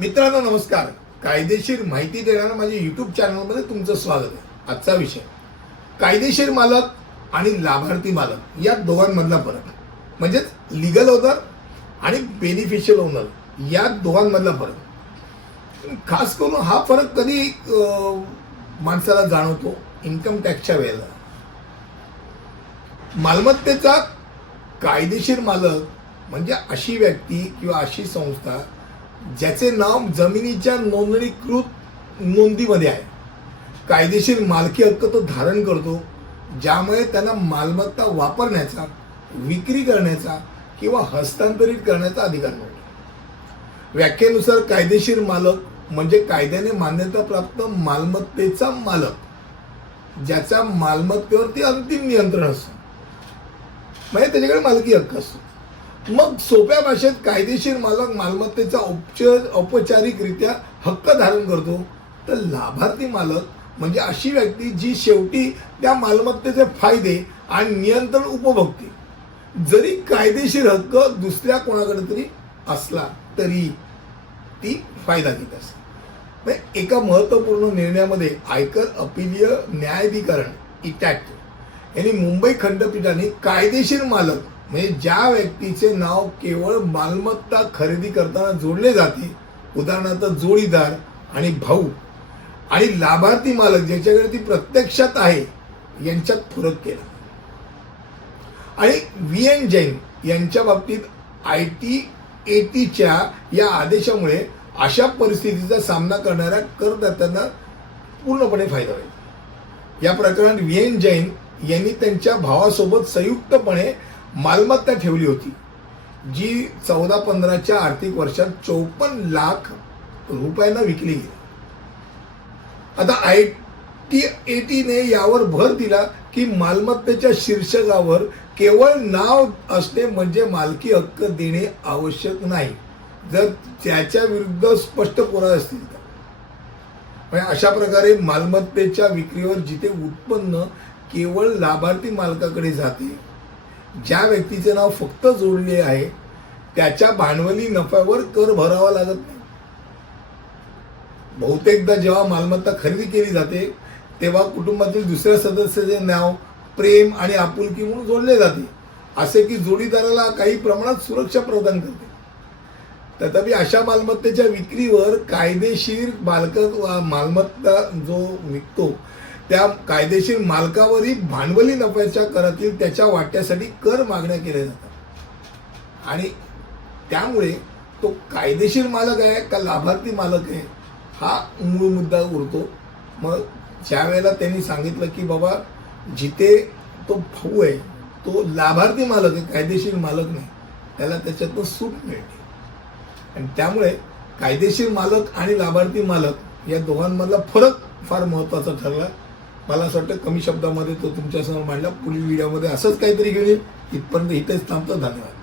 मित्रांनो नमस्कार. कायदेशीर माहिती देणाऱ्या माझ्या युट्यूब चॅनलमध्ये तुमचं स्वागत आहे. आजचा विषय. कायदेशीर मालक आणि लाभार्थी मालक या दोघांमधला फरक म्हणजेच लिगल ओनर आणि बेनिफिशियल ओनर या दोघांमधला फरक खास करून हा फरक कधी माणसाला जाणवतो? इन्कम टॅक्सच्या वेळेला. मालमत्तेचा कायदेशीर मालक म्हणजे अशी व्यक्ती किंवा अशी संस्था ज्याचे नाव जमिनीच्या नोंदणीकृत नोंदीमध्ये आहे. कायदेशीर मालकी हक्क तो धारण करतो ज्यामुळे त्यांना मालमत्ता वापरण्याचा विक्री करण्याचा किंवा हस्तांतरित करण्याचा अधिकार मिळतो व्याख्येनुसार कायदेशीर मालक म्हणजे कायद्याने मान्यताप्राप्त मालमत्तेचा मालक ज्याचा मालमत्तेवरती अंतिम नियंत्रण असतो. म्हणजे त्याच्याकडे मालकी हक्क असतो. मग सोप्या भाषेत कायदेशीर मालक मालमत्तेचा औपचार औपचारिकरित्या हक्क धारण करतो. तर लाभार्थी मालक म्हणजे अशी व्यक्ती जी शेवटी त्या मालमत्तेचे फायदे आणि नियंत्रण उपभोगते. जरी कायदेशीर हक्क दुसऱ्या कोणाकडे तरी असला तरी ती फायदा घेत असते. म्हणजे एका महत्त्वपूर्ण निर्णयामध्ये आयकर अपीलीय न्यायाधिकरण इटॅक्ट यांनी मुंबई खंडपीठाने कायदेशीर मालक म्हणजे ज्या व्यक्तीचे नाव केवळ मालमत्ता खरेदी करताना जोडले जाते उदाहरणार्थ जोडीदार आणि भाऊ आणि लाभार्थी मालक ज्याच्याकडे ती प्रत्यक्षात आहे यांच्यात फरक केला. आणि व्ही एन जैन यांच्या बाबतीत आय टी ए टीच्या या आदेशामुळे अशा परिस्थितीचा सामना करणाऱ्या करदात्यांना पूर्णपणे फायदा होईल. या प्रकरणात व्ही एन जैन यांनी त्यांच्या भावासोबत संयुक्तपणे मालमत्ता ठेवली होती जी चौदा पंधराच्या आर्थिक वर्षात चौपन्न लाख रुपयांना विकली गेली. आता आय टी ए टीने यावर भर दिला की मालमत्तेच्या शीर्षकावर केवळ नाव असणे म्हणजे मालकी हक्क देणे आवश्यक नाही जर त्याच्या विरुद्ध स्पष्ट पुरावे असतील तर. म्हणजे अशा प्रकारे मालमत्तेच्या विक्रीवर जिथे उत्पन्न केवळ लाभार्थी मालकाकडे जाते ज्या व्यक्तीचे नाव फक्त जोडले आहे त्याच्या भांडवली नफ्यावर कर भरावा लागत नाही. बहुतेकदा जेव्हा मालमत्ता खरेदी केली जाते तेव्हा कुटुंबातील दुसऱ्या सदस्याचे नाव प्रेम आणि आपुलकी म्हणून जोडले जाते. असे की जोडीदाराला काही प्रमाणात सुरक्षा प्रदान करते. तथापि अशा मालमत्तेच्या विक्रीवर कायदेशीर मालक मालमत्ता जो विकतो त्या कायदेशीर मालकावरही भांडवली नफ्याच्या करातील त्याच्या वाट्यासाठी कर मागण्या केल्या जातात. आणि त्यामुळे तो कायदेशीर मालक आहे का लाभार्थी मालक आहे हा मूळ मुद्दा उरतो. मग ज्या वेळेला त्यांनी सांगितलं की बाबा जिथे तो भाऊ आहे तो लाभार्थी मालक आहे कायदेशीर मालक नाही त्याला त्याच्यातनं सूट मिळते. आणि त्यामुळे कायदेशीर मालक आणि लाभार्थी मालक या दोघांमधला फरक फार महत्त्वाचा ठरला. मला असं वाटतं कमी शब्दामध्ये तो तुमच्यासमोर मांडला. पुढील व्हिडिओमध्ये असंच काहीतरी घेऊन येईल इथपर्यंत इथेच थांबतो. धन्यवाद.